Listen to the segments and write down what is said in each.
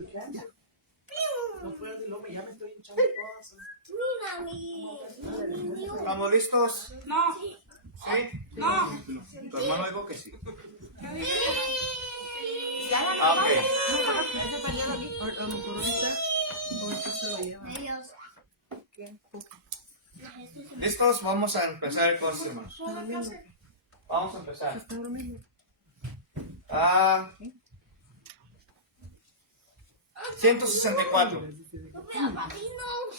No puedo, Lome, ya me estoy hinchando todas. ¿Estamos listos? No. ¿Sí? No. Tu hermano dijo que sí. Ya, Ok. ¿Listos? Vamos a empezar entonces, hermanos. Vamos a empezar. 164.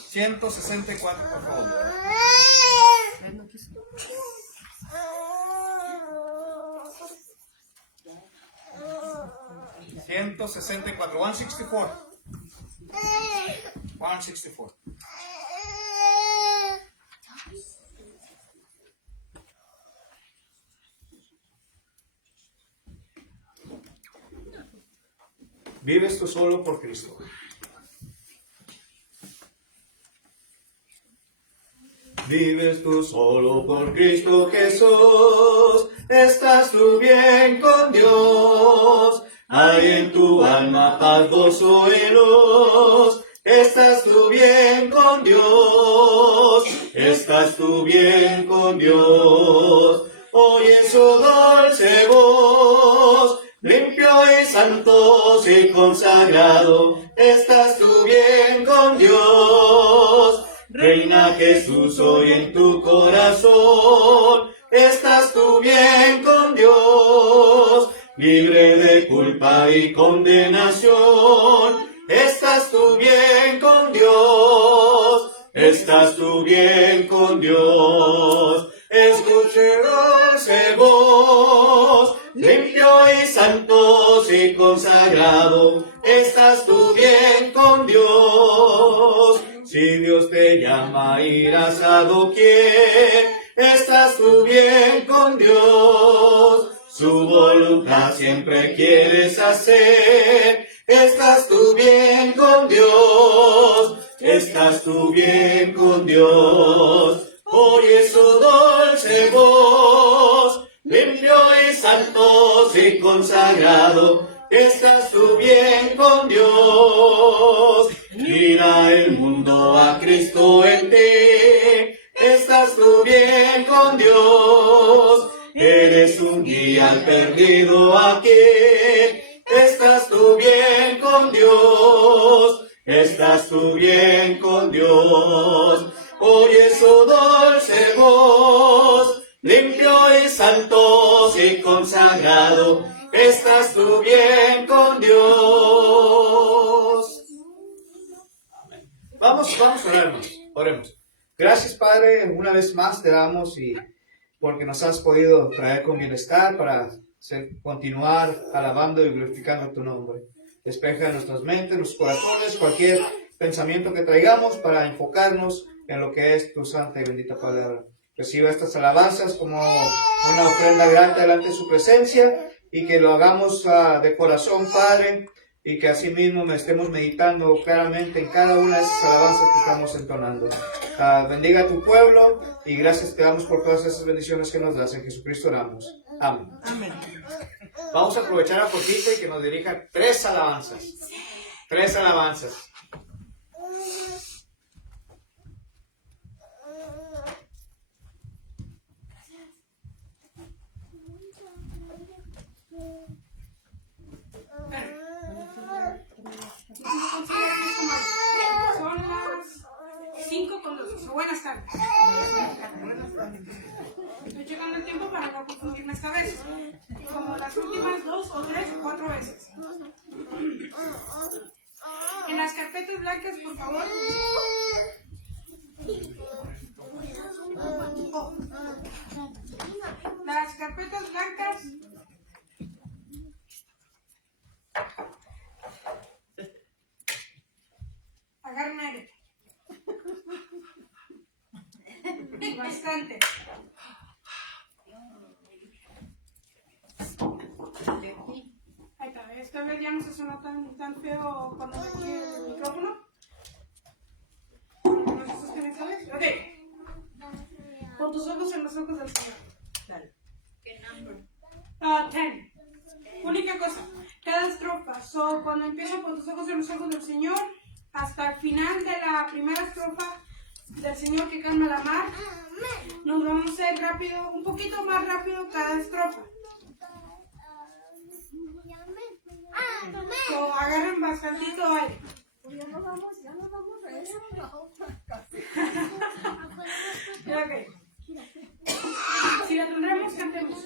164, por favor. 164. 164. 164. Vives tú solo por Cristo. Vives tú solo por Cristo Jesús, estás tú bien con Dios, hay en tu alma paz, gozo y luz, estás tú bien con Dios, estás tú bien con Dios, oye su dulce voz, limpio y santo y consagrado, estás tú bien con Dios. Reina Jesús hoy en tu corazón, estás tú bien con Dios, libre de culpa y condenación, estás tú bien con Dios, estás tú bien con Dios, escuche dulce voz, limpio y santo y consagrado, estás tú bien con Dios. Si Dios te llama, irás a doquier, estás tú bien con Dios. Su voluntad siempre quieres hacer, estás tú bien con Dios. Estás tú bien con Dios. Oye su dulce voz, limpio y santo y consagrado, estás tú bien con Dios. Mira el mundo a Cristo en ti, estás tú bien con Dios. Eres un guía al perdido aquí, estás tú bien con Dios. Estás tú bien con Dios. Oye su dulce voz, limpio y santo y consagrado, estás tú bien con Dios. Vamos a orar, hermanos. Oremos. Gracias, Padre, una vez más te damos y porque nos has podido traer con bienestar para continuar alabando y glorificando tu nombre. Despeja nuestras mentes, nuestros corazones, cualquier pensamiento que traigamos para enfocarnos en lo que es tu santa y bendita palabra. Reciba estas alabanzas como una ofrenda grata delante de su presencia y que lo hagamos de corazón, Padre, y que así mismo estemos meditando claramente en cada una de esas alabanzas que estamos entonando. Bendiga a tu pueblo y gracias te damos por todas esas bendiciones que nos das. En Jesucristo oramos. Amén. Amén. Vamos a aprovechar a Jorgito y que nos dirija 3 alabanzas. 3 alabanzas. Son las 5:12. Buenas tardes. Estoy llegando el tiempo para no confundirme esta vez, como las últimas 2 o 3 o 4 veces. En las carpetas blancas, por favor. Las carpetas blancas. Agarren aire. Bastante. Ahí está. Esta vez ya no se sonó tan feo cuando me puse el micrófono. ¿No se sostiene esta vez? Ok. Pon tus ojos en los ojos del Señor. Dale. ¿Qué número? 10. Única cosa. Cada cada estrofa. So, cuando empiezo con tus ojos en los ojos del Señor, hasta el final de la primera estrofa del Señor que calma la mar, nos vamos a hacer rápido, un poquito más rápido cada estrofa. So, agarren bastantito aire. Okay. Si la tendremos, cantemos.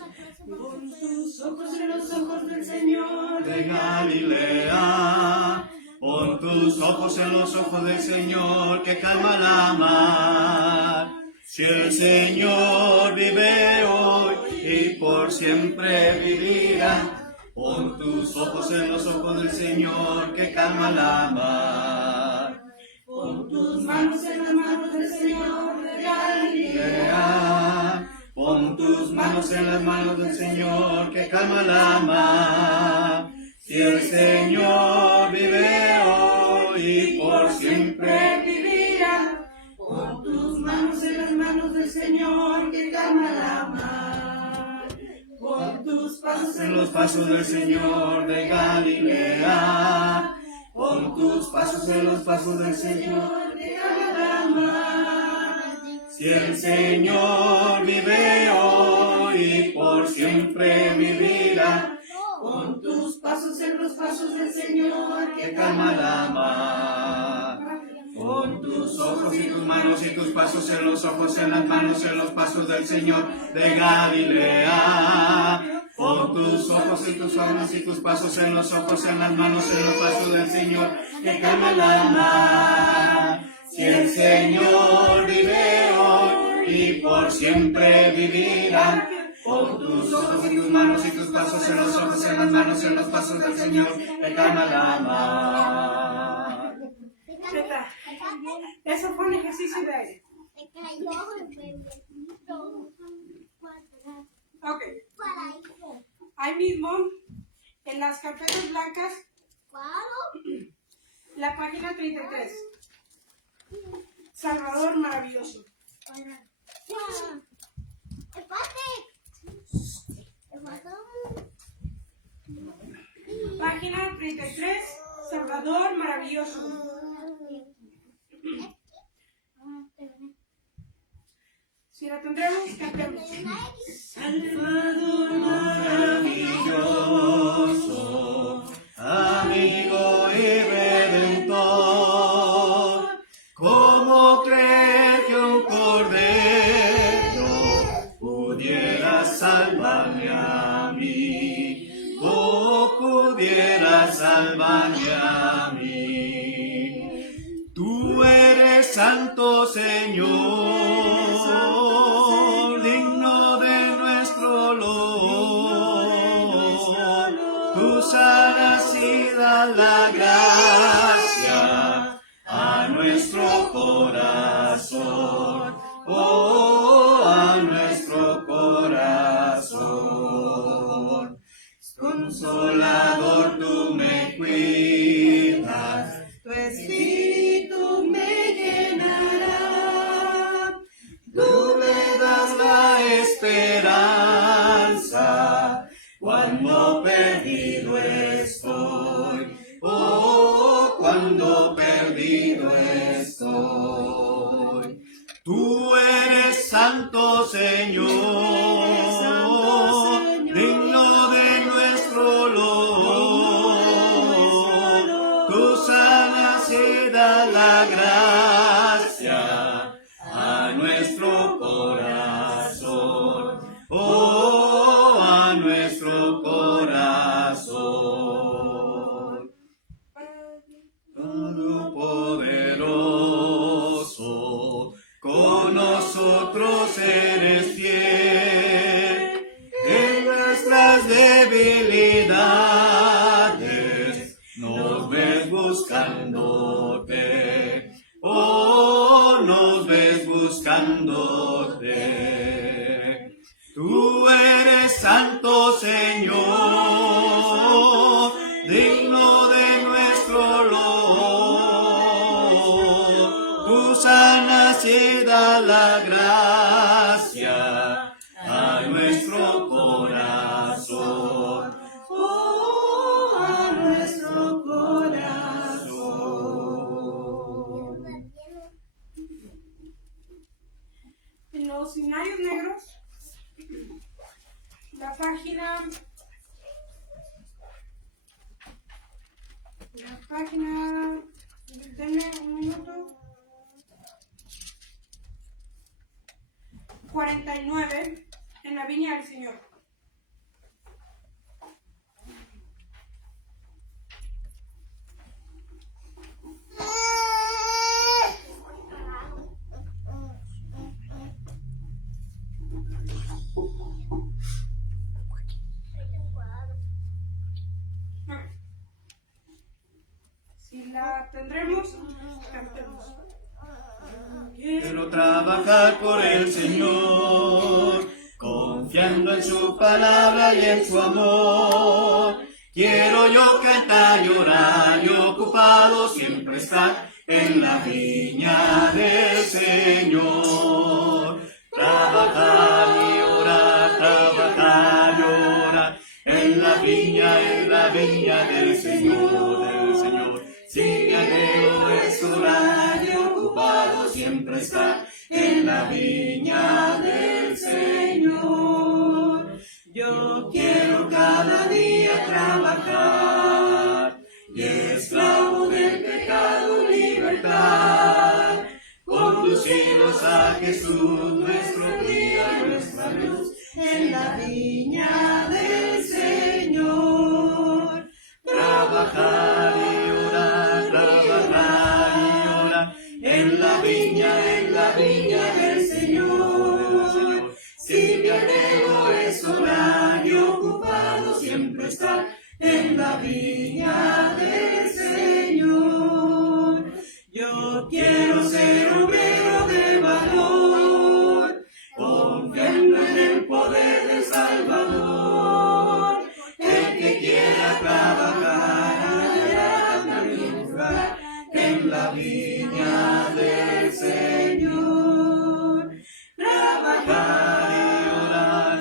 Pon tus ojos en los ojos del Señor de Galilea, pon tus ojos en los ojos del Señor que calma la mar. Si el Señor vive hoy y por siempre vivirá, pon tus ojos en los ojos del Señor que calma la mar. Pon tus manos en las manos del Señor de Galilea, pon tus manos en las manos del Señor que calma la mar. Si el Señor vive hoy y por siempre vivirá, pon tus manos en las manos del Señor que calma la mar. Pon tus pasos en los pasos del Señor de Galilea, pon tus pasos en los pasos del Señor que calma la mar. Si el Señor vive hoy y por siempre vivirá, pon tus pasos en los pasos del Señor que calma la mar. Pon tus ojos y tus manos y tus pasos en los ojos, en las manos, en los pasos del Señor de Galilea. Pon tus ojos y tus manos y tus pasos en los ojos, en las manos, en los pasos del Señor que calma la mar. Si el Señor vive hoy y por siempre vivirá, pon tus ojos y tus manos y tus pasos en los ojos, en las manos, en los pasos del Señor que calma la mar. Eso fue un ejercicio de aire. Ok. Ahí mismo, en las carpetas blancas, la página 33. Salvador maravilloso. Página 33, Salvador maravilloso. Si la tendremos, cantemos. Salvador maravilloso, amigo y redentor, ¿cómo creer que un cordero pudiera salvarme a mí? ¿O pudiera salvarme a mí? Tú eres santo, Señor, digno de nuestro olor. Tú sanas y das la gracia a nuestro corazón, oh, a nuestro corazón. Consolador, tú me cuidas, tu espíritu me llenará. Tú me das la esperanza cuando perdido estoy, oh, cuando perdido estoy. Tú eres santo, Señor, digno de nuestro olor. Tú sanas y das la gracia a nuestro corazón, oh, a nuestro corazón. Todopoderoso, con nosotros eres fiel, en nuestras debilidades nos ves buscándote, oh, nos ves buscándote. Tú eres santo, Señor, digno de nuestro olor. Tú sanas y das la gracia a nuestro corazón, oh, a Página, denme un minuto. 49, en la viña del Señor. Si la tendremos, cantemos. Quiero trabajar por el Señor, confiando en su palabra y en su amor. Quiero yo cantar y orar y ocupado siempre estar en la viña del Señor. Trabajar y orar en la viña del Señor, Si mi anhelo es orar y ocupado siempre estar en la viña del Señor. Yo quiero cada día trabajar y esclavo del pecado libertad, conducidos a Jesús nuestro guía y nuestra luz en la viña del Señor. Trabajar y orar en la viña del Señor. Si mi anhelo es orar y ocupado siempre estar en la viña del Señor. Yo quiero ser obrero de valor, confiando en el poder del Salvador. El que quiera trabajar hallará también lugar en la viña del Señor. Trabajar y orar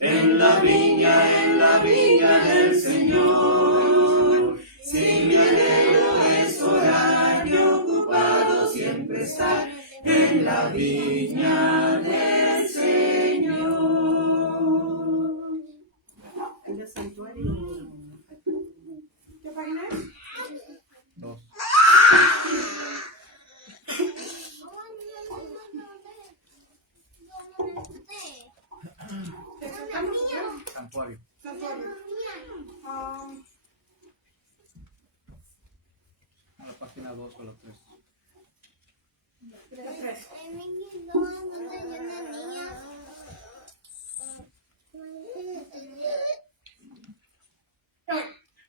en la viña del Señor. Si mi anhelo es orar y ocupado siempre estar en la viña del Señor. ¿Qué página es? 2. Santuario. Santuario. A la página 2 o la 3. La 3.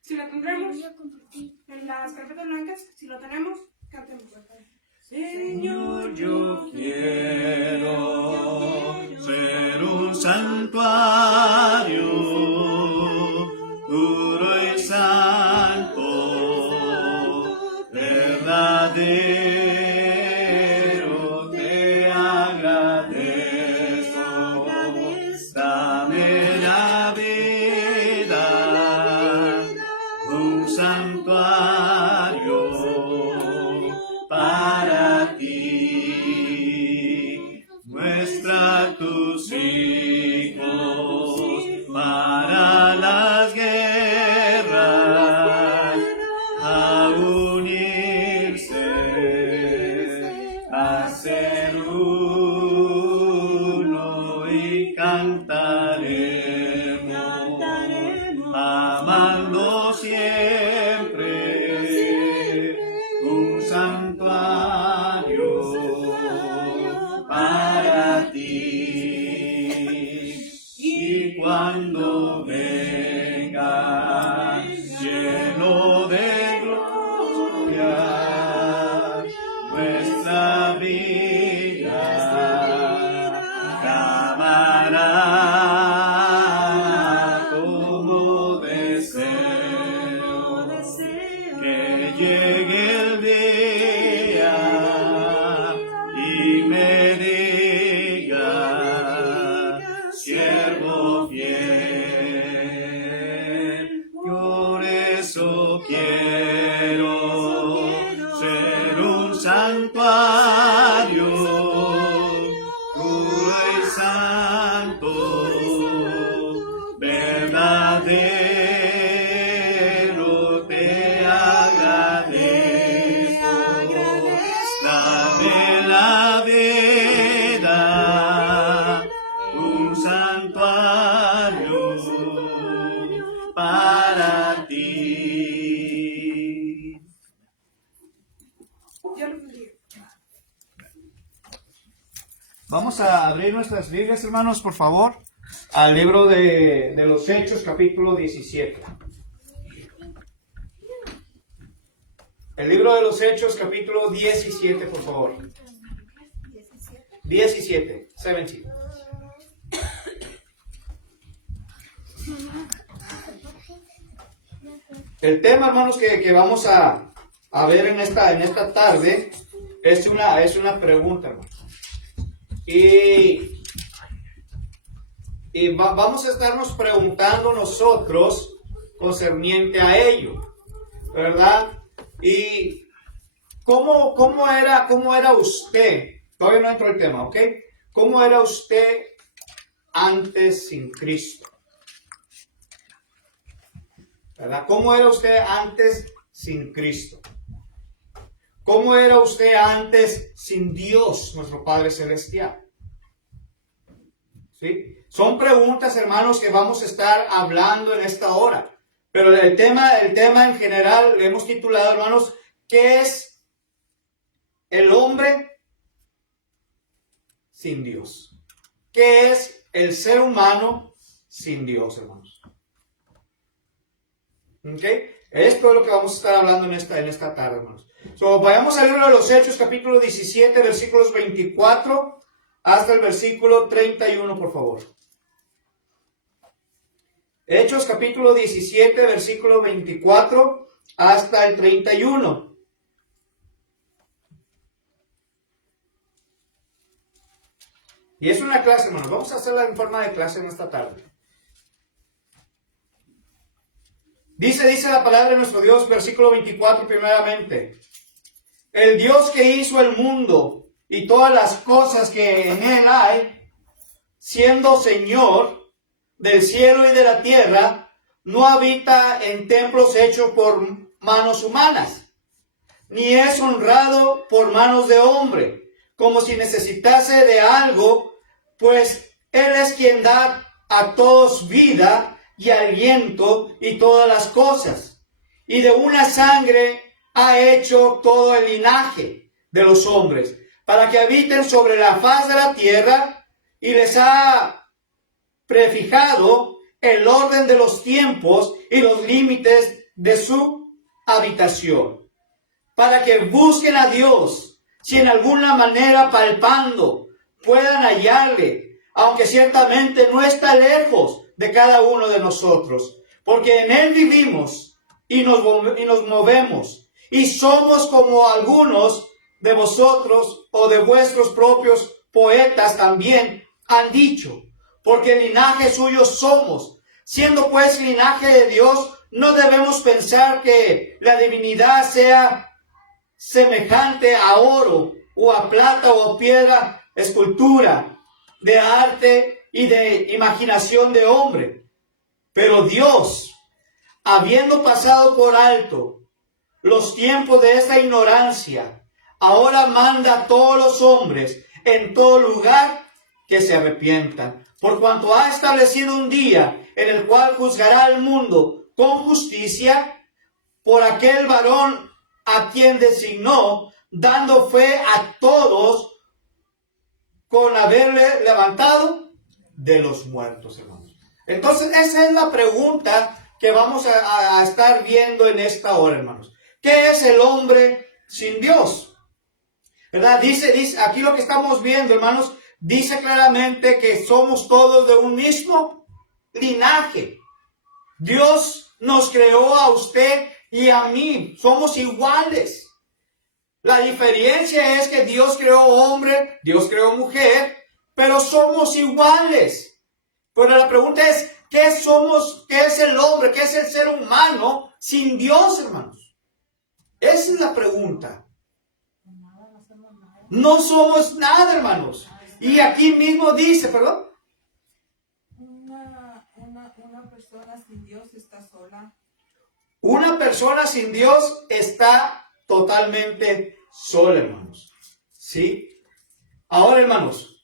Si lo tendremos en las carpetas blancas, si lo tenemos, cantemos. Señor, yo quiero ser un santuario puro y santo, verdadero, te agradezco. Dame la vida, un santuario para ti. Muestra tus hijos para las guerras, a unirse, a ser uno y cantaremos, amando siempre un santuario para ti. Y cuando venga lleno de gloria, nuestra vida clamará como deseo que llegue el día y me diga, siervo fiel. Por eso quiero ser un santuario puro y santo, verdadero, Vamos a abrir nuestras Biblias, hermanos, por favor, al libro de los Hechos, capítulo 17. El libro de los Hechos, capítulo 17, por favor. 17. El tema, hermanos, que vamos a ver en esta tarde es una pregunta, hermanos. Y vamos a estarnos preguntando nosotros concerniente a ello, ¿verdad? Y ¿cómo era usted? Todavía no entro el tema, ¿ok? ¿Cómo era usted antes sin Cristo? ¿Verdad? ¿Cómo era usted antes sin Cristo? ¿Cómo era usted antes sin Dios, nuestro Padre Celestial? ¿Sí? Son preguntas, hermanos, que vamos a estar hablando en esta hora. Pero el tema en general le hemos titulado, hermanos, ¿qué es el hombre sin Dios? ¿Qué es el ser humano sin Dios, hermanos? ¿Ok? Esto es lo que vamos a estar hablando en esta tarde, hermanos. Vayamos al libro de los Hechos, capítulo 17, versículos 24 hasta el versículo 31, por favor. Hechos, capítulo 17, versículo 24 hasta el 31. Y es una clase, hermanos. Vamos a hacerla en forma de clase en esta tarde. Dice la palabra de nuestro Dios, versículo 24, primeramente. El Dios que hizo el mundo y todas las cosas que en él hay, siendo Señor del cielo y de la tierra, no habita en templos hechos por manos humanas, ni es honrado por manos de hombre, como si necesitase de algo, pues Él es quien da a todos vida y aliento y todas las cosas, y de una sangre ha hecho todo el linaje de los hombres, para que habiten sobre la faz de la tierra, y les ha prefijado el orden de los tiempos y los límites de su habitación, para que busquen a Dios, si en alguna manera palpando puedan hallarle, aunque ciertamente no está lejos de cada uno de nosotros, porque en Él vivimos y nos movemos, y somos como algunos de vosotros o de vuestros propios poetas también han dicho, porque linaje suyo somos. Siendo pues linaje de Dios, no debemos pensar que la divinidad sea semejante a oro, o a plata, o a piedra, escultura, de arte y de imaginación de hombre. Pero Dios, habiendo pasado por alto los tiempos de esta ignorancia, ahora manda a todos los hombres en todo lugar que se arrepientan, por cuanto ha establecido un día en el cual juzgará al mundo con justicia por aquel varón a quien designó, dando fe a todos con haberle levantado de los muertos, hermanos. Entonces, esa es la pregunta que vamos a estar viendo en esta hora, hermanos. ¿Qué es el hombre sin Dios? ¿Verdad? Dice, aquí lo que estamos viendo, hermanos, dice claramente que somos todos de un mismo linaje. Dios nos creó a usted y a mí. Somos iguales. La diferencia es que Dios creó hombre, Dios creó mujer, pero somos iguales. Pero la pregunta es, ¿qué somos? ¿Qué es el hombre? ¿Qué es el ser humano sin Dios, hermanos? Esa es la pregunta. No somos nada, hermanos. Y aquí mismo dice, perdón. Una persona sin Dios está sola. Una persona sin Dios está totalmente sola, hermanos. ¿Sí? Ahora, hermanos,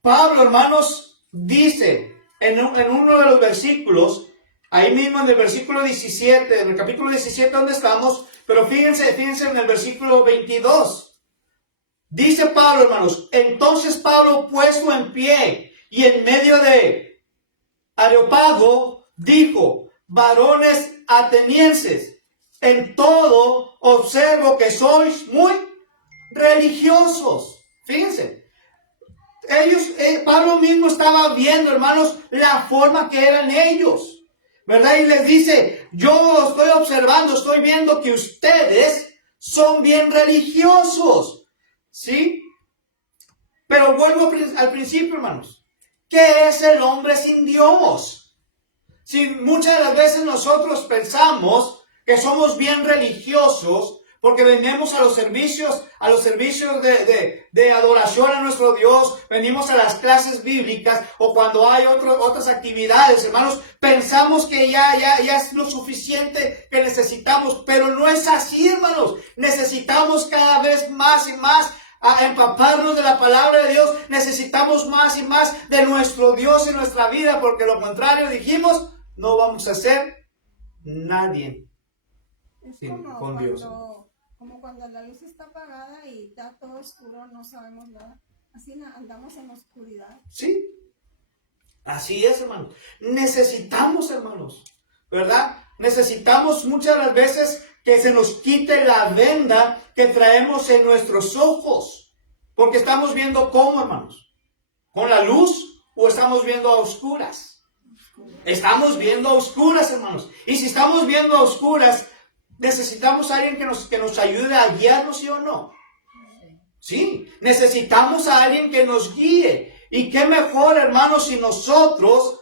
Pablo, hermanos, dice en uno de los versículos, ahí mismo en el versículo 17, en el capítulo 17 donde estamos, pero fíjense en el versículo 22. Dice Pablo, hermanos, entonces Pablo, puesto en pie y en medio de Areópago, dijo: varones atenienses, en todo observo que sois muy religiosos. Fíjense, Pablo mismo estaba viendo, hermanos, la forma que eran ellos, ¿verdad? Y les dice: yo estoy observando, estoy viendo que ustedes son bien religiosos, ¿sí? Pero vuelvo al principio, hermanos. ¿Qué es el hombre sin Dios? Si muchas de las veces nosotros pensamos que somos bien religiosos porque venimos a los servicios de adoración a nuestro Dios, venimos a las clases bíblicas o cuando hay otras actividades, hermanos, pensamos que ya es lo suficiente que necesitamos, pero no es así, hermanos. Necesitamos cada vez más y más a empaparnos de la palabra de Dios. Necesitamos más y más de nuestro Dios en nuestra vida, porque lo contrario, dijimos, no vamos a ser nadie Es con Dios. como cuando la luz está apagada y está todo oscuro, no sabemos nada. Así andamos en la oscuridad. Sí, así es, hermanos. Necesitamos, hermanos, ¿verdad? Necesitamos muchas de las veces que se nos quite la venda que traemos en nuestros ojos. Porque estamos viendo ¿cómo, hermanos? ¿Con la luz o estamos viendo a oscuras? Estamos viendo a oscuras, hermanos. Y si estamos viendo a oscuras, necesitamos a alguien que nos ayude a guiarnos, ¿sí o no? Sí, necesitamos a alguien que nos guíe. Y qué mejor, hermanos, si nosotros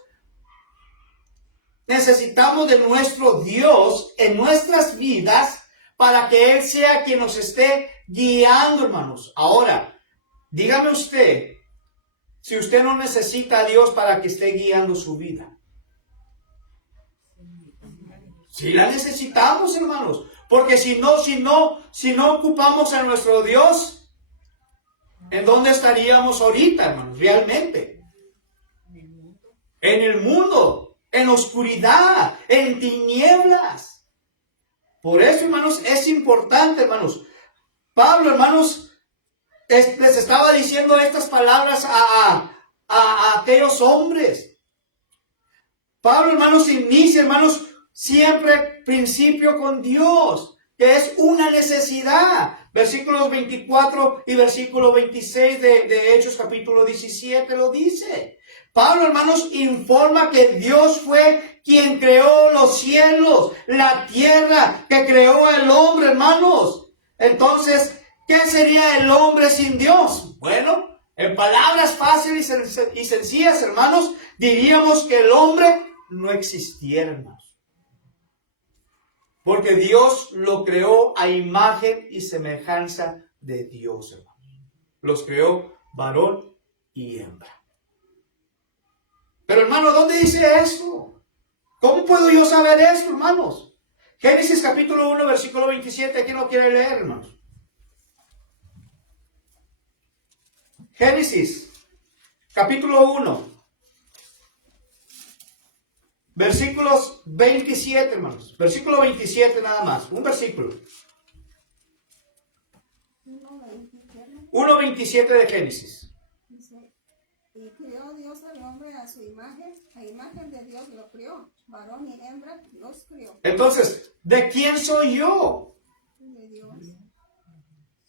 necesitamos de nuestro Dios en nuestras vidas para que Él sea quien nos esté guiando, hermanos. Ahora, dígame usted, si usted no necesita a Dios para que esté guiando su vida. Sí la necesitamos, hermanos. Porque si no ocupamos a nuestro Dios, ¿en dónde estaríamos ahorita, hermanos? Realmente. En el mundo, en oscuridad, en tinieblas. Por eso, hermanos, es importante, hermanos. Pablo, hermanos, les estaba diciendo estas palabras a aquellos hombres. Pablo, hermanos, inicia, hermanos, siempre principio con Dios, que es una necesidad. Versículos 24 y versículo 26 de Hechos capítulo 17 lo dice. Pablo, hermanos, informa que Dios fue quien creó los cielos, la tierra, que creó al hombre, hermanos. Entonces, ¿qué sería el hombre sin Dios? Bueno, en palabras fáciles y sencillas, hermanos, diríamos que el hombre no existiera, hermanos. Porque Dios lo creó a imagen y semejanza de Dios, hermanos. Los creó varón y hembra. Pero, hermano, ¿dónde dice esto? ¿Cómo puedo yo saber esto, hermanos? Génesis capítulo 1, versículo 27. ¿Quién lo quiere leer, hermanos? Génesis capítulo 1. Versículos 27, hermanos. Versículo 27 nada más. Un versículo. 1:27 de Génesis. Dice, y creó Dios al hombre a su imagen, a imagen de Dios lo creó, varón y hembra los creó. Entonces, ¿de quién soy yo? De Dios.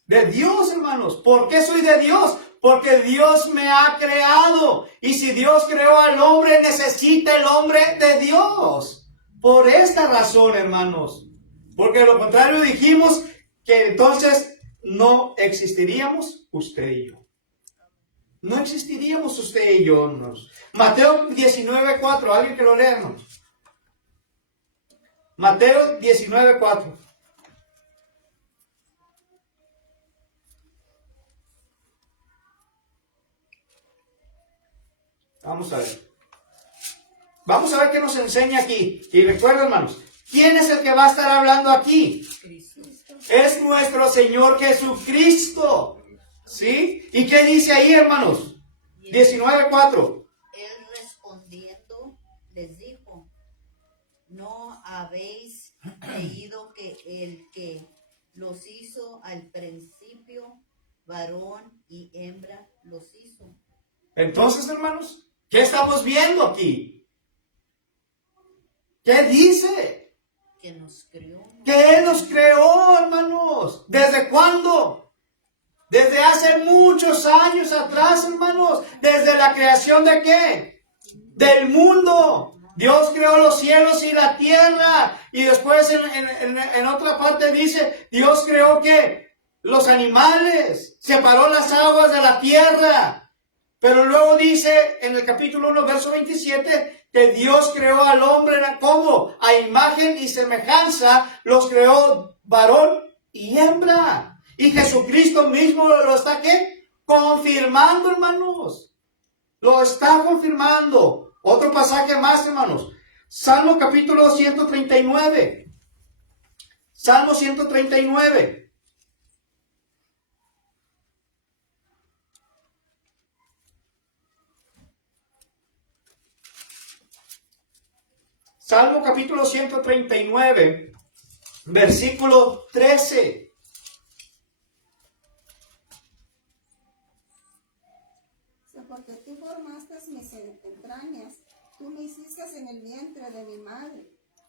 De Dios, hermanos. ¿Por qué soy de Dios? Porque Dios me ha creado. Y si Dios creó al hombre, necesita el hombre de Dios. Por esta razón, hermanos. Porque de lo contrario dijimos que entonces no existiríamos usted y yo. No existiríamos usted y yo, hermanos. Mateo 19:4. ¿Alguien que lo lea, hermanos? Mateo 19:4. Vamos a ver. Vamos a ver qué nos enseña aquí. Y recuerden, hermanos, ¿quién es el que va a estar hablando aquí? Cristo. Es nuestro Señor Jesucristo. ¿Sí? ¿Y qué dice ahí, hermanos? 19:4. Él respondiendo les dijo, ¿no habéis creído que el que los hizo al principio varón y hembra los hizo. Entonces, hermanos, ¿qué estamos viendo aquí? ¿Qué dice? Que nos creó. Que Él nos creó, hermanos. ¿Desde cuándo? Desde hace muchos años atrás, hermanos. Desde la creación ¿de qué? Del mundo. Dios creó los cielos y la tierra. Y después en otra parte dice, Dios creó ¿qué? Los animales. Separó las aguas de la tierra. Pero luego dice en el capítulo 1, verso 27, que Dios creó al hombre, ¿cómo? A imagen y semejanza, los creó varón y hembra. Y Jesucristo mismo lo está, ¿qué? Confirmando, hermanos. Lo está confirmando. Otro pasaje más, hermanos. Salmo capítulo 139. Salmo 139. Salmo capítulo 139, versículo 13. Porque tú formaste mis entrañas, tú me hiciste en el vientre de mi madre.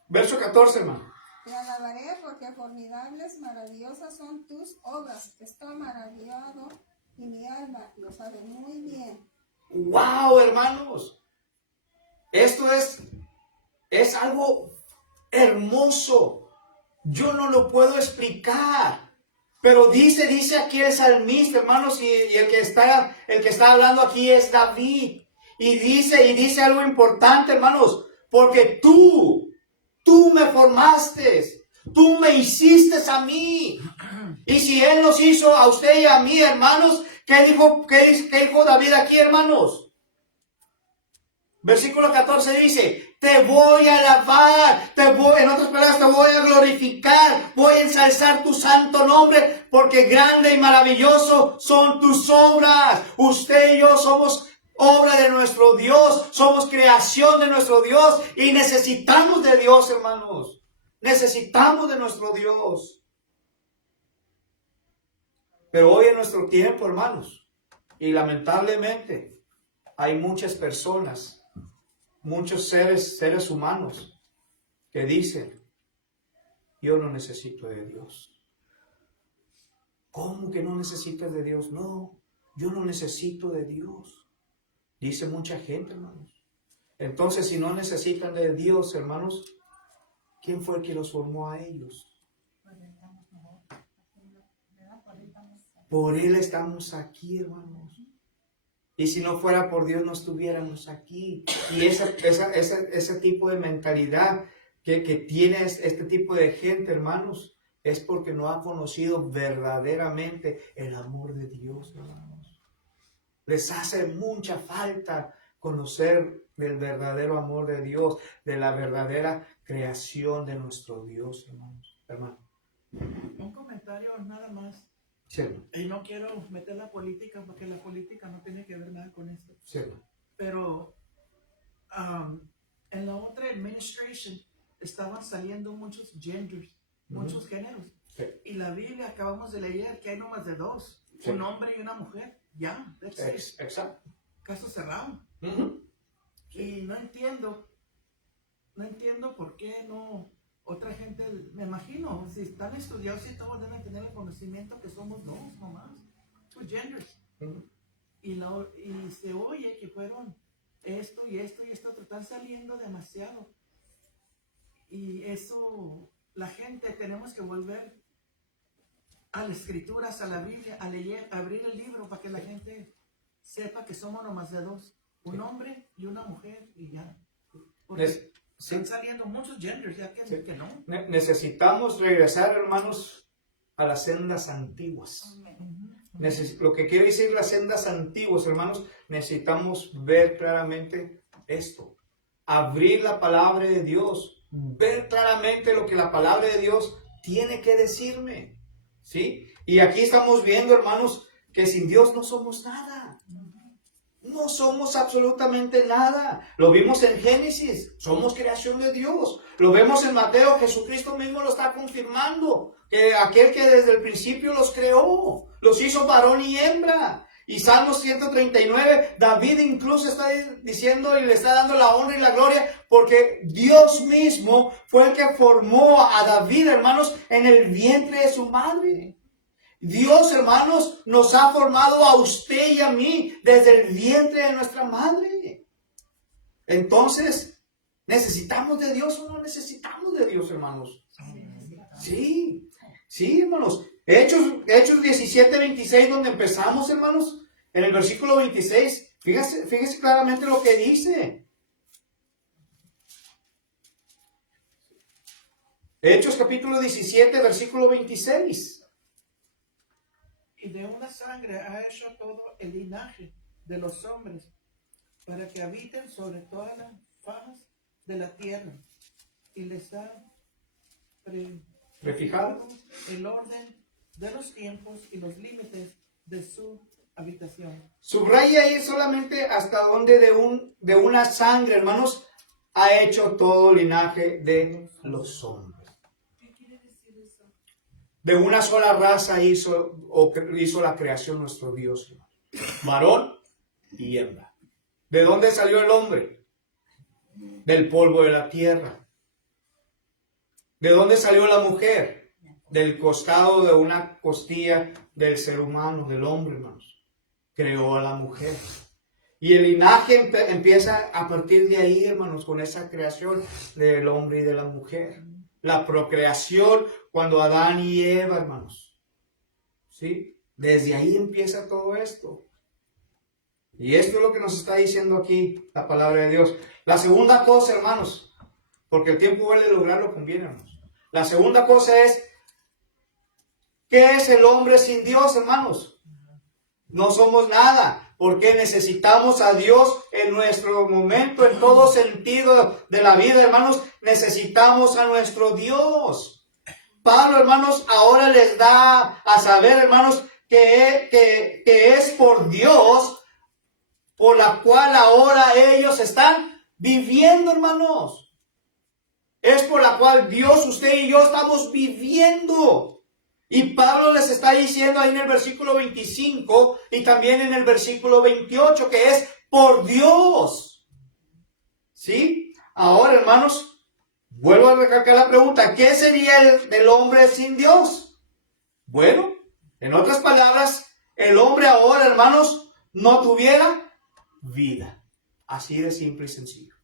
Verso 14, hermano. Te alabaré porque formidables, maravillosas son tus obras. Estoy maravillado y mi alma lo sabe muy bien. ¡Wow, hermanos! Esto es algo hermoso. Yo no lo puedo explicar. Pero dice aquí el salmista, hermanos, y el que está hablando aquí es David. Y dice algo importante, hermanos, porque tú me formaste, tú me hiciste a mí. Y si Él nos hizo a usted y a mí, hermanos, ¿qué dijo David aquí, hermanos? Versículo 14 dice, te voy a alabar, en otras palabras, te voy a glorificar, voy a ensalzar tu santo nombre, porque grande y maravilloso son tus obras. Usted y yo somos obra de nuestro Dios, somos creación de nuestro Dios y necesitamos de Dios, hermanos. Necesitamos de nuestro Dios. Pero hoy en nuestro tiempo, hermanos, y lamentablemente hay muchas personas, muchos seres humanos que dicen, yo no necesito de Dios. ¿Cómo que no necesitas de Dios? No, yo no necesito de Dios. Dice mucha gente, hermanos. Entonces, si no necesitan de Dios, hermanos, ¿quién fue el que los formó a ellos? Por Él estamos aquí, hermanos. Y si no fuera por Dios, no estuviéramos aquí. Y ese tipo de mentalidad que tiene este tipo de gente, hermanos, es porque no ha conocido verdaderamente el amor de Dios, hermanos. Les hace mucha falta conocer del verdadero amor de Dios, de la verdadera creación de nuestro Dios, hermano. Un comentario nada más. Sí. Y no quiero meter la política porque la política no tiene que ver nada con esto. Sí. Pero en la otra administration estaban saliendo muchos genders, muchos géneros. Sí. Y la Biblia acabamos de leer que hay no más de dos, Sí. un hombre y una mujer. Ya, that's it. Exacto. Caso cerrado. Y no entiendo por qué no. Otra gente, me imagino, si están estudiados y todos deben tener el conocimiento que somos dos nomás, two genders. Y se oye que fueron esto y esto y esto, están saliendo demasiado. Y eso, la gente tenemos que volver a las escrituras, a la Biblia, a leer, a abrir el libro para que la gente sepa que somos nomás de dos, un hombre y una mujer y ya. Porque están saliendo muchos genders, ya que no. Necesitamos regresar, hermanos, a las sendas antiguas. Lo que quiere decir las sendas antiguas, hermanos, necesitamos ver claramente esto. Abrir la palabra de Dios. Ver claramente lo que la palabra de Dios tiene que decirme. ¿Sí? Y aquí estamos viendo, hermanos, que sin Dios no somos nada. No somos absolutamente nada. Lo vimos en Génesis. Somos creación de Dios. Lo vemos en Mateo. Jesucristo mismo lo está confirmando. Que aquel que desde el principio los creó. Los hizo varón y hembra. Y Salmo 139, David incluso está diciendo y le está dando la honra y la gloria porque Dios mismo fue el que formó a David, hermanos, en el vientre de su madre. Dios, hermanos, nos ha formado a usted y a mí desde el vientre de nuestra madre. Entonces, ¿necesitamos de Dios o no necesitamos de Dios, hermanos? Sí, sí, hermanos. Hechos 17, 26, donde empezamos, hermanos, en el versículo 26, fíjese claramente lo que dice. Hechos capítulo 17, versículo 26. Y de una sangre ha hecho todo el linaje de los hombres, para que habiten sobre todas las fajas de la tierra, y les ha ¿Prefijado? el orden de los tiempos y los límites de su habitación. Subraya ahí solamente hasta donde de una sangre, hermanos, ha hecho todo linaje de los hombres. ¿Qué quiere decir eso? De una sola raza hizo la creación nuestro Dios, hermanos. Varón y hembra. ¿De dónde salió el hombre? Del polvo de la tierra. ¿De dónde salió la mujer? Del costado de una costilla del ser humano, del hombre, hermanos. Creó a la mujer. Y el linaje empieza a partir de ahí, hermanos, con esa creación del hombre y de la mujer. La procreación cuando Adán y Eva, hermanos. ¿Sí? Desde ahí empieza todo esto. Y esto es lo que nos está diciendo aquí la palabra de Dios. La segunda cosa, hermanos, porque el tiempo vale lograrlo conviene, hermanos. La segunda cosa es, ¿qué es el hombre sin Dios, hermanos? No somos nada, porque necesitamos a Dios en nuestro momento, en todo sentido de la vida, hermanos. Necesitamos a nuestro Dios. Pablo, hermanos, ahora les da a saber, hermanos, que es por Dios, por la cual ahora ellos están viviendo, hermanos. Es por la cual Dios, usted y yo estamos viviendo. Y Pablo les está diciendo ahí en el versículo 25 y también en el versículo 28 que es por Dios. ¿Sí? Ahora, hermanos, vuelvo a recalcar la pregunta. ¿Qué sería el hombre sin Dios? Bueno, en otras palabras, el hombre ahora, hermanos, no tuviera vida. Así de simple y sencillo.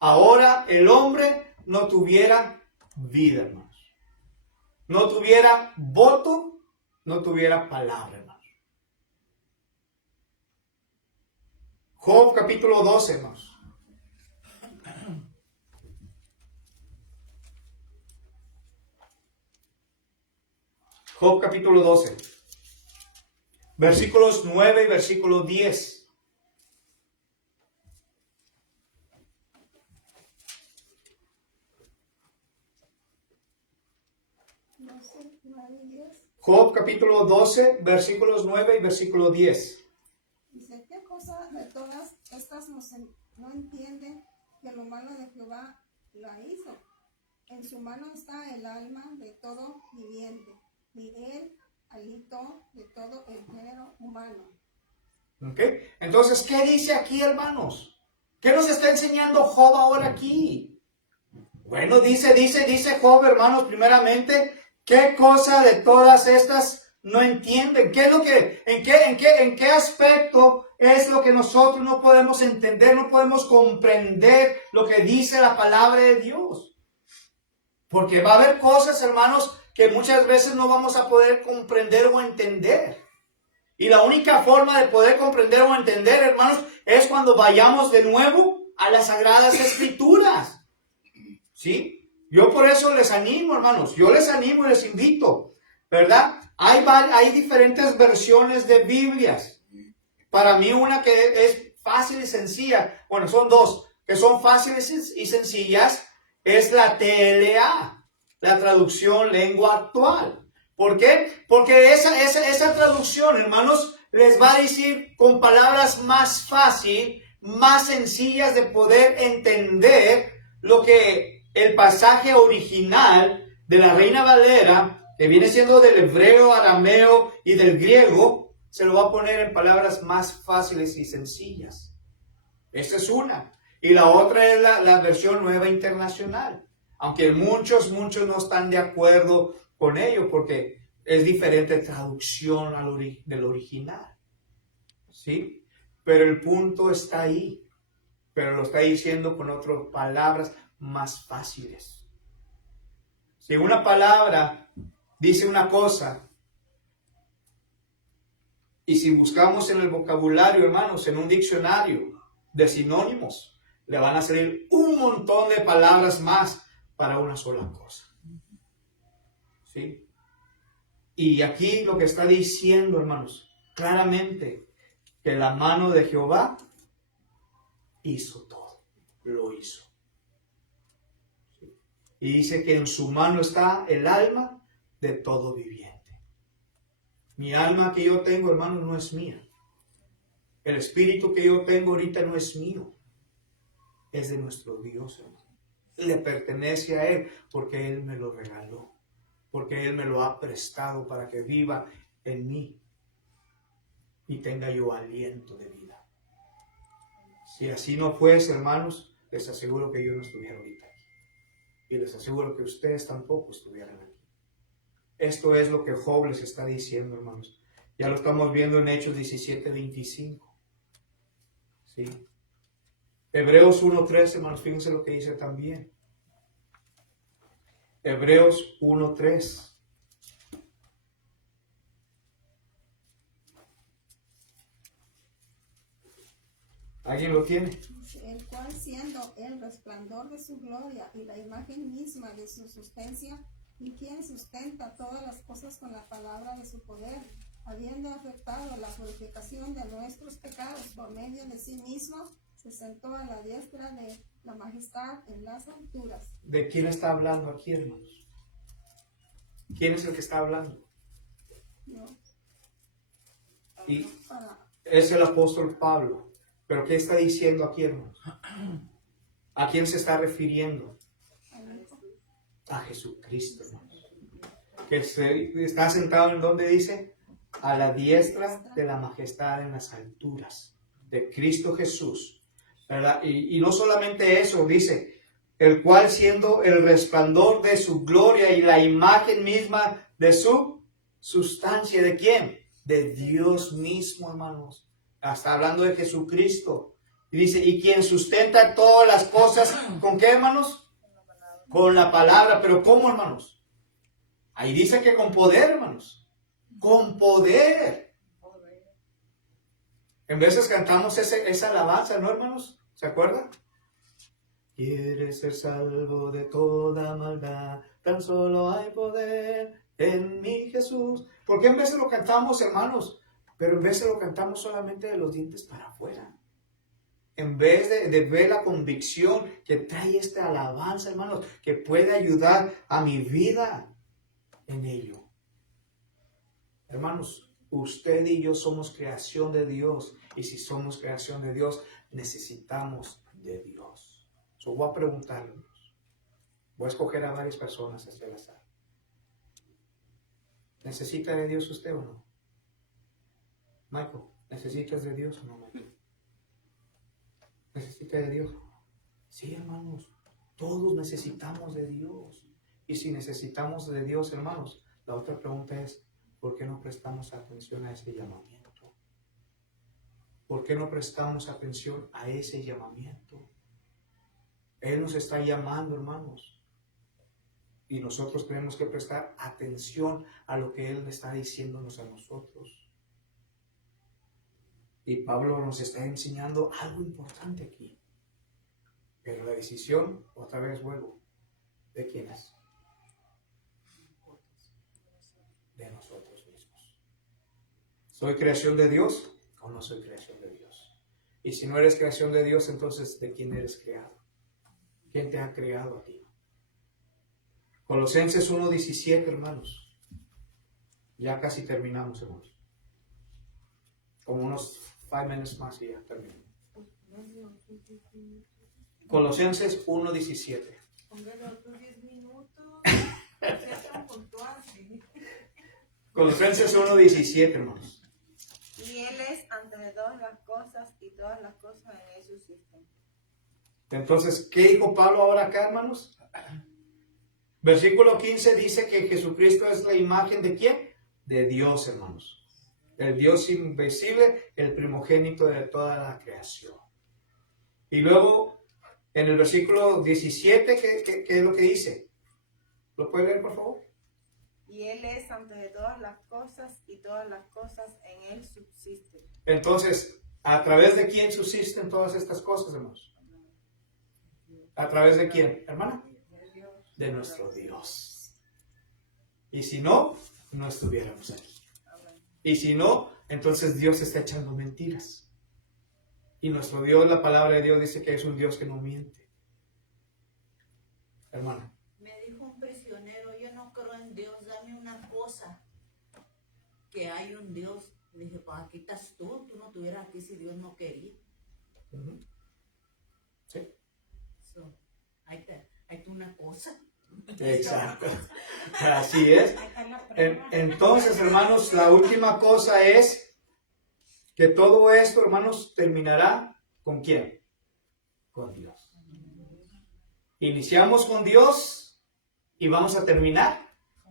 Ahora el hombre no tuviera vida, hermanos. No tuviera voto, no tuviera palabra, hermanos. Job capítulo 12, hermanos. Job capítulo 12. Versículos 9 y versículo 10. Job capítulo 12, versículos 9 y versículo 10. Dice, ¿qué cosa de todas estas no entiende que lo malo de Jehová la hizo? En su mano está el alma de todo viviente, y él halitó de todo el género humano. ¿Ok? Entonces, ¿qué dice aquí, hermanos? ¿Qué nos está enseñando Job ahora aquí? Bueno, dice Job, hermanos, primeramente, ¿qué cosa de todas estas no entienden? ¿Qué es lo que, en qué aspecto es lo que nosotros no podemos entender, no podemos comprender lo que dice la palabra de Dios? Porque va a haber cosas, hermanos, que muchas veces no vamos a poder comprender o entender. Y la única forma de poder comprender o entender, hermanos, es cuando vayamos de nuevo a las Sagradas Escrituras. ¿Sí? Yo por eso les animo, hermanos. Yo les animo y les invito, ¿verdad? Hay diferentes versiones de Biblias. Para mí una que es fácil y sencilla, bueno, son dos, que son fáciles y sencillas, es la TLA, la traducción lengua actual. ¿Por qué? Porque esa traducción, hermanos, les va a decir con palabras más fácil, más sencillas de poder entender lo que el pasaje original de la Reina Valera, que viene siendo del hebreo, arameo y del griego, se lo va a poner en palabras más fáciles y sencillas. Esa es una. Y la otra es la versión nueva internacional. Aunque muchos no están de acuerdo con ello porque es diferente traducción del original. ¿Sí? Pero el punto está ahí. Pero lo está diciendo con otras palabras más fáciles. Si una palabra dice una cosa, y si buscamos en el vocabulario, hermanos, en un diccionario de sinónimos, le van a salir un montón de palabras más para una sola cosa. ¿Sí? Y aquí lo que está diciendo, hermanos, claramente, que la mano de Jehová hizo todo, lo hizo. ¿Sí? Y dice que en su mano está el alma de todo viviente. Mi alma que yo tengo, hermano, no es mía. El espíritu que yo tengo ahorita no es mío. Es de nuestro Dios, hermano. Le pertenece a Él porque Él me lo regaló. Porque Él me lo ha prestado para que viva en mí y tenga yo aliento de vida. Si así no fuese, hermanos, les aseguro que yo no estuviera ahorita aquí. Y les aseguro que ustedes tampoco estuvieran aquí. Esto es lo que Job les está diciendo, hermanos. Ya lo estamos viendo en Hechos 17:25. ¿Sí? Hebreos 1:3, hermanos, fíjense lo que dice también. Hebreos 1:3. ¿Alguien lo tiene? El cual, siendo el resplandor de su gloria y la imagen misma de su sustancia, y quien sustenta todas las cosas con la palabra de su poder, habiendo afectado la purificación de nuestros pecados por medio de sí mismo, se sentó a la diestra de la majestad en las alturas. ¿De quién está hablando aquí, hermanos? ¿Quién es el que está hablando? Dios, Y para es el apóstol Pablo. ¿Pero qué está diciendo aquí, hermanos? ¿A quién se está refiriendo? al Hijo. A Jesucristo, hermanos. Que está sentado en donde dice, a la diestra de la majestad en las alturas, de Cristo Jesús, ¿verdad? Y no solamente eso, dice, el cual siendo el resplandor de su gloria y la imagen misma de su sustancia, ¿de quién? De Dios mismo, hermanos. Está hablando de Jesucristo. Y dice, y quien sustenta todas las cosas, ¿con qué, hermanos? Con la palabra. ¿Pero cómo, hermanos? Ahí dice que con poder, hermanos. Con poder. En veces cantamos esa alabanza, ¿no, hermanos? ¿Se acuerdan? Quieres ser salvo de toda maldad, tan solo hay poder en mi Jesús. ¿Por qué en veces lo cantamos, hermanos? Pero en veces lo cantamos solamente de los dientes para afuera. En vez de ver la convicción que trae esta alabanza, hermanos, que puede ayudar a mi vida en ello. Hermanos, usted y yo somos creación de Dios. Y si somos creación de Dios, necesitamos de Dios. Voy a preguntarles. Voy a escoger a varias personas hacia el azar. ¿Necesita de Dios usted o no? Michael, ¿necesitas de Dios o no, Michael? ¿Necesita de Dios? Sí, hermanos, todos necesitamos de Dios. Y si necesitamos de Dios, hermanos, la otra pregunta es, ¿por qué no prestamos atención a ese llamamiento? ¿Por qué no prestamos atención a ese llamamiento? Él nos está llamando, hermanos. Y nosotros tenemos que prestar atención a lo que Él está diciéndonos a nosotros. Y Pablo nos está enseñando algo importante aquí. Pero la decisión, otra vez vuelvo, ¿de quién es? De nosotros mismos. ¿Soy creación de Dios o no soy creación de Dios? Y si no eres creación de Dios, entonces ¿de quién eres creado? ¿Quién te ha creado a ti? Colosenses 1:17, hermanos. Ya casi terminamos, hermanos. Como unos 5 minutos más y ya termino. Colosenses 1:17. Colosenses 1:17, hermanos. Y Él es ante de todas las cosas y todas las cosas en Él subsisten. Entonces, ¿qué dijo Pablo ahora acá, hermanos? Versículo 15 dice que Jesucristo es la imagen ¿de quién? De Dios, hermanos. El Dios invisible, el primogénito de toda la creación. Y luego, en el versículo 17, ¿qué es lo que dice? ¿Lo puede leer, por favor? Y Él es ante de todas las cosas y todas las cosas en Él subsisten. Entonces, ¿a través de quién subsisten todas estas cosas, hermanos? ¿A través de quién, hermana? De nuestro Dios. Y si no, no estuviéramos aquí. Y si no, entonces Dios está echando mentiras. Y nuestro Dios, la palabra de Dios dice que es un Dios que no miente. Hermana. Me dijo un prisionero, yo no creo en Dios, dame una cosa. Que hay un Dios. Le dije, pues aquí estás tú no estuvieras aquí si Dios no quería. Uh-huh. Sí. So, hay una cosa. Exacto. Así es. Entonces, hermanos, la última cosa es que todo esto, hermanos, terminará ¿con quién? Con Dios. Iniciamos con Dios y vamos a terminar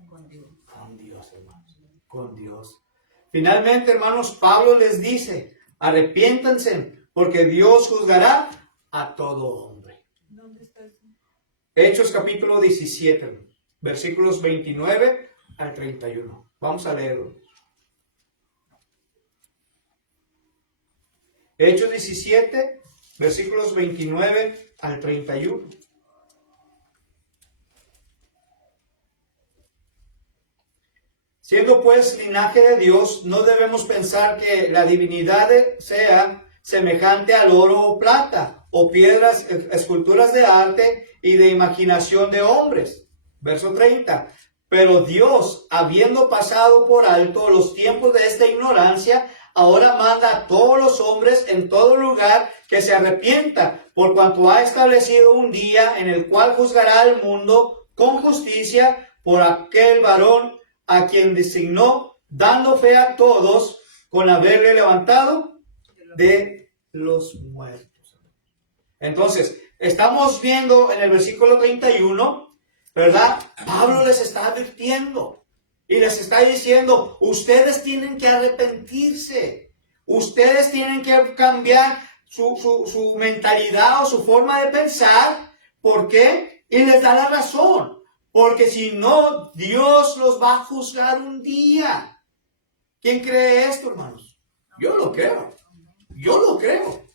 Con Dios. con Dios, hermanos. Con Dios. Finalmente, hermanos, Pablo les dice, arrepiéntanse, porque Dios juzgará a todo hombre. ¿Dónde está eso? Hechos capítulo 17, versículos 29 al 31. Vamos a leerlo. Hechos 17, versículos 29 al 31. Siendo pues linaje de Dios, no debemos pensar que la divinidad sea semejante al oro o plata, o piedras, esculturas de arte y de imaginación de hombres. Verso 30. Pero Dios, habiendo pasado por alto los tiempos de esta ignorancia, ahora manda a todos los hombres en todo lugar que se arrepientan, por cuanto ha establecido un día en el cual juzgará al mundo con justicia por aquel varón a quien designó, dando fe a todos con haberle levantado de los muertos. Entonces, estamos viendo en el versículo 31, ¿verdad? Pablo les está advirtiendo y les está diciendo, ustedes tienen que arrepentirse, ustedes tienen que cambiar su mentalidad o su forma de pensar. ¿Por qué? Y les da la razón. Porque si no, Dios los va a juzgar un día. ¿Quién cree esto, hermanos? Yo lo creo. Yo lo creo.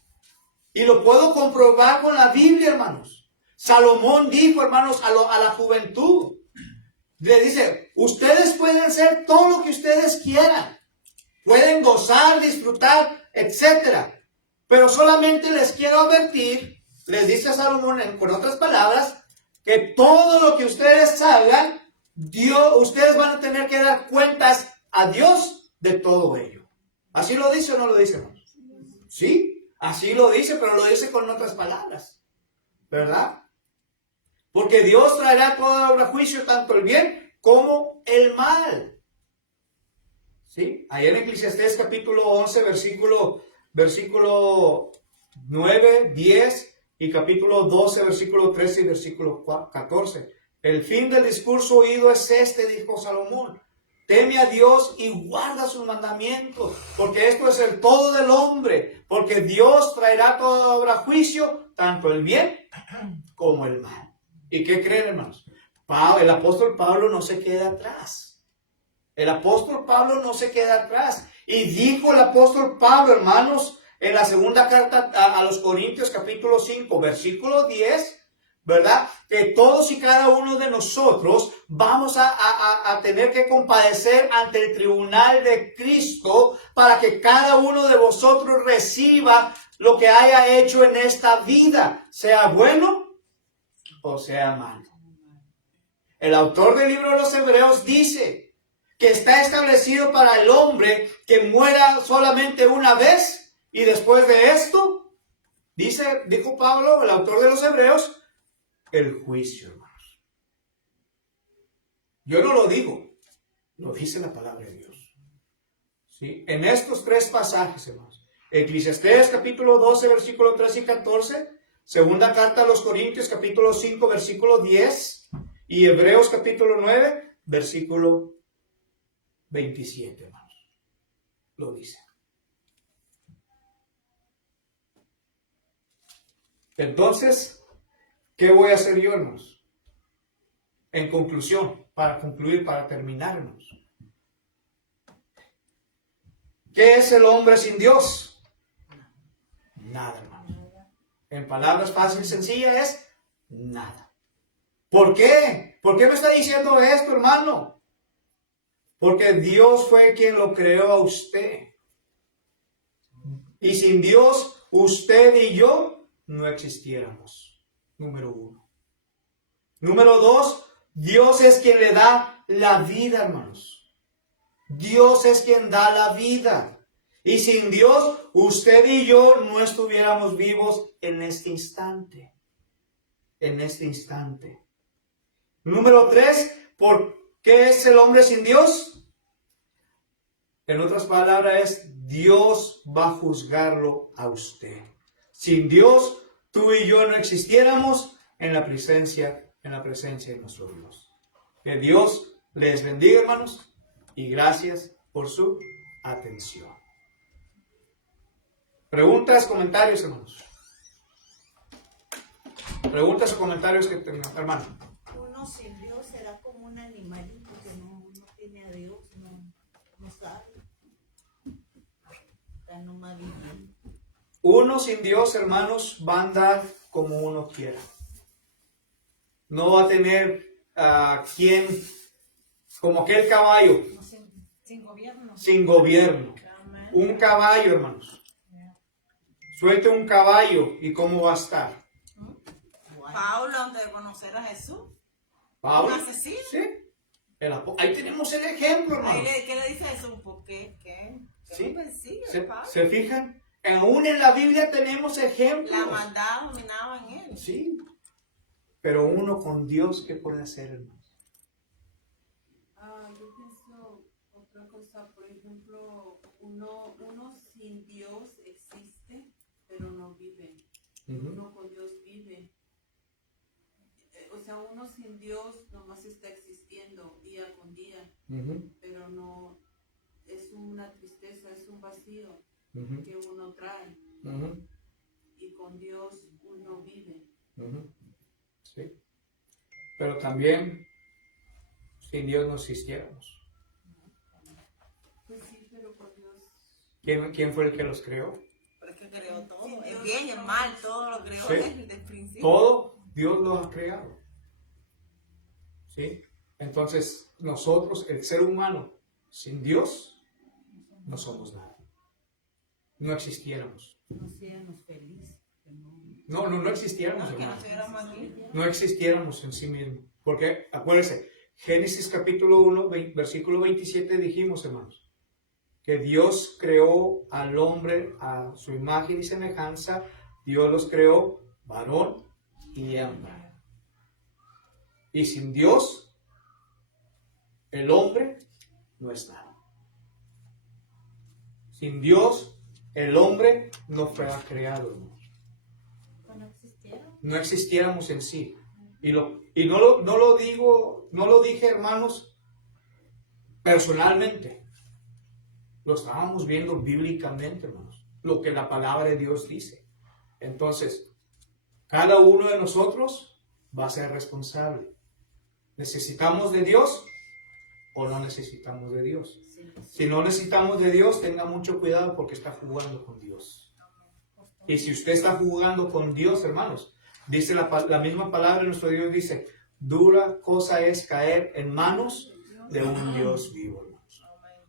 Y lo puedo comprobar con la Biblia, hermanos. Salomón dijo, hermanos, a la juventud. Le dice, ustedes pueden hacer todo lo que ustedes quieran. Pueden gozar, disfrutar, etc. Pero solamente les quiero advertir, les dice Salomón con otras palabras, que todo lo que ustedes hagan, ustedes van a tener que dar cuentas a Dios de todo ello. ¿Así lo dice o no lo dice, hermanos? Sí, así lo dice, pero lo dice con otras palabras, ¿verdad? Porque Dios traerá todo obra juicio, tanto el bien como el mal. ¿Sí? Ahí en Eclesiastés capítulo 11, versículo 9, 10 y capítulo 12, versículo 13 y versículo 14. El fin del discurso oído es este, dijo Salomón. Teme a Dios y guarda sus mandamientos, porque esto es el todo del hombre, porque Dios traerá toda obra a juicio, tanto el bien como el mal. ¿Y qué creen, hermanos? El apóstol Pablo no se queda atrás. El apóstol Pablo no se queda atrás. Y dijo el apóstol Pablo, hermanos, en la segunda carta a los Corintios, capítulo 5, versículo 10, ¿verdad? Que todos y cada uno de nosotros vamos a tener que compadecer ante el tribunal de Cristo para que cada uno de vosotros reciba lo que haya hecho en esta vida, sea bueno o sea malo. El autor del libro de los Hebreos dice que está establecido para el hombre que muera solamente una vez y después de esto, dijo Pablo, el autor de los Hebreos, el juicio, hermanos. Yo no lo digo, lo dice la palabra de Dios. ¿Sí? En estos 3 pasajes, hermanos, Eclesiastés capítulo 12, versículo 13 y 14, segunda carta a los Corintios capítulo 5, versículo 10 y Hebreos capítulo 9, versículo 27, hermanos. Lo dice. Entonces, ¿qué voy a hacer yo, hermanos? En conclusión, para concluir, para terminar, hermanos. ¿Qué es el hombre sin Dios? Nada, hermanos. En palabras fáciles y sencillas es nada. ¿Por qué? ¿Por qué me está diciendo esto, hermano? Porque Dios fue quien lo creó a usted. Y sin Dios, usted y yo no existiéramos. Número 1. Número 2, Dios es quien le da la vida, hermanos. Dios es quien da la vida. Y sin Dios, usted y yo no estuviéramos vivos en este instante. En este instante. Número 3, ¿por qué es el hombre sin Dios? En otras palabras, es Dios va a juzgarlo a usted. Sin Dios, tú y yo no existiéramos en la presencia de nuestro Dios. Que Dios les bendiga, hermanos, y gracias por su atención. Preguntas, comentarios, hermanos. Preguntas o comentarios que tengan, hermano. Uno sin Dios será como un animalito que no tiene a Dios, no sabe. Está nomás viviendo. Uno sin Dios, hermanos, va a andar como uno quiera. No va a tener quien, como aquel caballo. Sin gobierno. Sin gobierno. Amén. Un caballo, hermanos. Suelte un caballo y cómo va a estar. Pablo, antes de conocer a Jesús, ¿Pablo? un asesino. Sí. Ahí tenemos el ejemplo, hermanos. ¿Qué le dice Jesús? ¿Por qué? ¿Qué Sí. vencido, Pablo? ¿Se fijan? Aún en la Biblia tenemos ejemplos. La maldad dominaba en él. Sí. Pero uno con Dios, ¿qué puede hacer, hermanos? Yo pienso otra cosa, por ejemplo, uno sin Dios existe, pero no vive. Uno con Dios vive. O sea, uno sin Dios nomás está existiendo día con día, pero no, es una tristeza, es un vacío que uno trae. Y con Dios uno vive. Sí. Pero también sin Dios no existiéramos. Pues sí, pero con Dios. ¿Quién fue el que los creó? Pero es que creó todo. Sí, El Dios bien y el mal, todo lo creó Sí. desde el principio. Todo Dios lo ha creado. ¿Sí? Entonces, nosotros, el ser humano, sin Dios, no somos nada. No existiéramos. No seamos felices. No existiéramos, Que no hermanos. estuviéramos aquí. No existiéramos en sí mismos. Porque, acuérdense, Génesis capítulo 1, versículo 27 dijimos, hermanos, que Dios creó al hombre a su imagen y semejanza. Dios los creó varón y hembra. Y sin Dios, el hombre no es nada. Sin Dios, el hombre no fue creado, hermanos. No existiéramos en sí. Y no lo dije, hermanos, personalmente. Lo estábamos viendo bíblicamente, hermanos. Lo que la palabra de Dios dice. Entonces, cada uno de nosotros va a ser responsable. ¿Necesitamos de Dios o no necesitamos de Dios? Si no necesitamos de Dios, tenga mucho cuidado porque está jugando con Dios. Y si usted está jugando con Dios, hermanos, dice la misma palabra de nuestro Dios, dice, dura cosa es caer en manos de un Dios vivo, hermanos.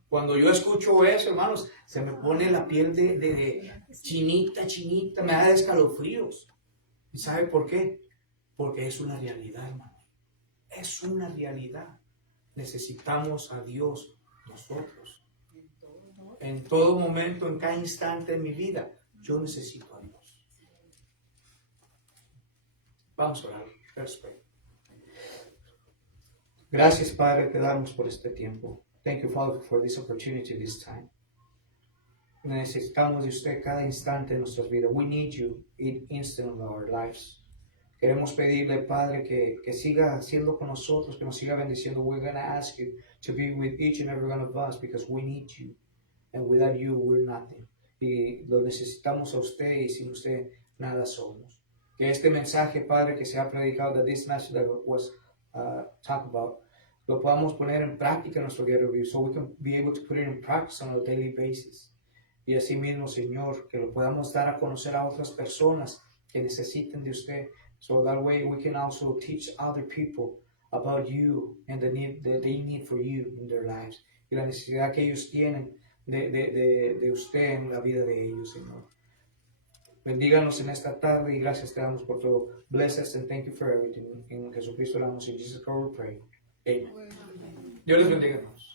Cuando yo escucho eso, hermanos, se me pone la piel de chinita, me da escalofríos. ¿Y sabe por qué? Porque es una realidad, hermanos. Es una realidad. Necesitamos a Dios nosotros. En todo momento, en cada instante de mi vida, yo necesito a Dios. Vamos a orar. Respeto. Gracias, Padre, te damos por este tiempo. Thank you, Father, for this opportunity, this time. Necesitamos de usted cada instante de nuestras vidas. We need you in instant of our lives. Queremos pedirle, Padre, que siga siendo con nosotros, que nos siga bendiciendo. We're going to ask you to be with each and every one of us because we need you. And without you, we're nothing. Y lo necesitamos a usted y sin usted nada somos. Que este mensaje, Padre, que se ha predicado, that this message that was talked about, lo podamos poner en práctica en nuestro diario vivir, so we can be able to put it in practice on a daily basis. Y así mismo, Señor, que lo podamos dar a conocer a otras personas que necesiten de usted. So that way we can also teach other people about you and the need that they need for you in their lives. Y la necesidad que ellos tienen de usted en la vida de ellos, Señor. Bendíganos en esta tarde y gracias te damos por todo. Bless us and thank you for everything. En Jesucristo le damos, en Jesus' name we pray. Amen. Dios les bendiga, hermanos.